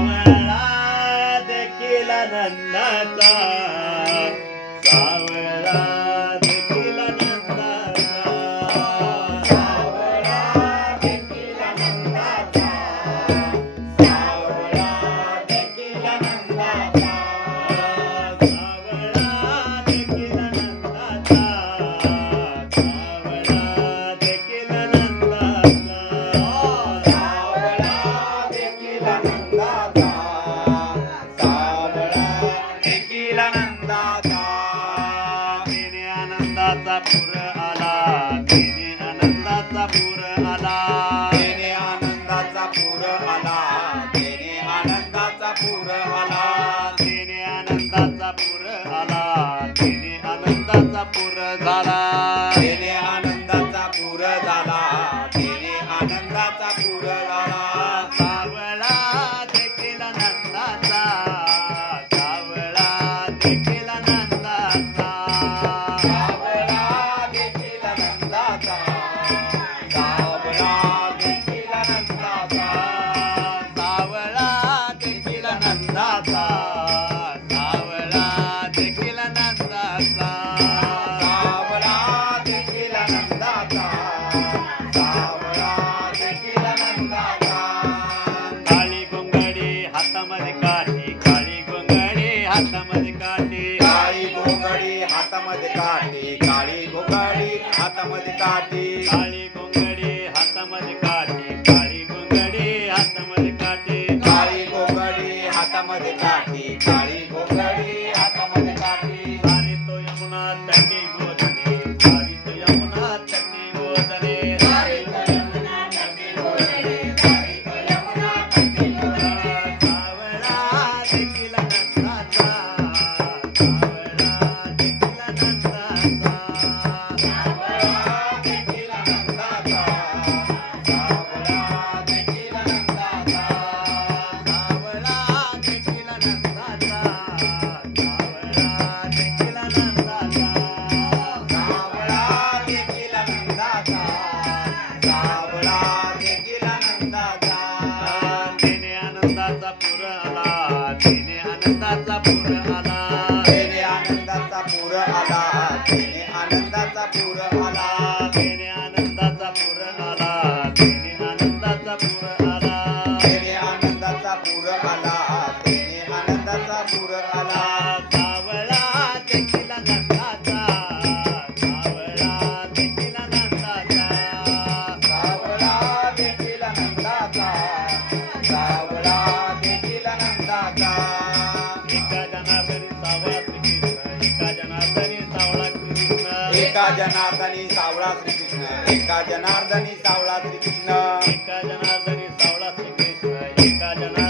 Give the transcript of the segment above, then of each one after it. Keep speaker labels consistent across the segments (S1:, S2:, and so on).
S1: सावळा देखील नंदाचा. सावळा आनंदाचा पूर आला. तिने आनंदाचा पूर आला.
S2: तिने आनंदाचा पूर आला. तिने आनंदाचा पूर आला.
S1: तिने हातामध्ये काठी काळी गोंगडी हातामध्ये काठी.
S2: काळी गोंगडी हातामध्ये काठी काळी
S1: गोंगडी हातामध्ये काठी. काळी गोंगडी हातामध्ये काठी सारे तो यमुना तटी गोठी पूर आला तिने आनंदाचा पूर आला. एका जनार्दनी सावळा श्री कृष्ण
S2: एका जनार्दनी सावळा श्री एका जनार्दनी सावळा श्री
S1: एका
S2: जना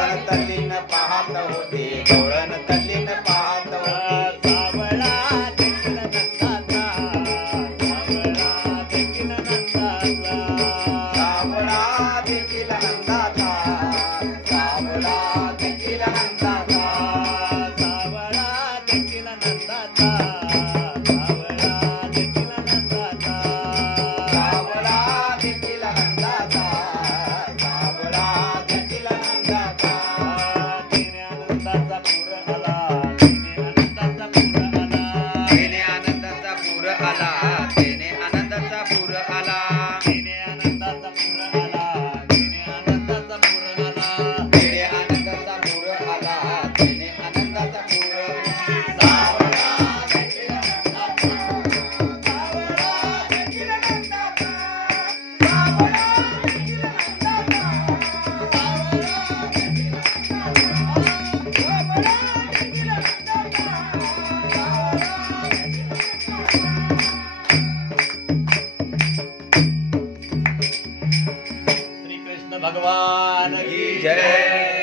S1: ஒரு அலா भगवान की जय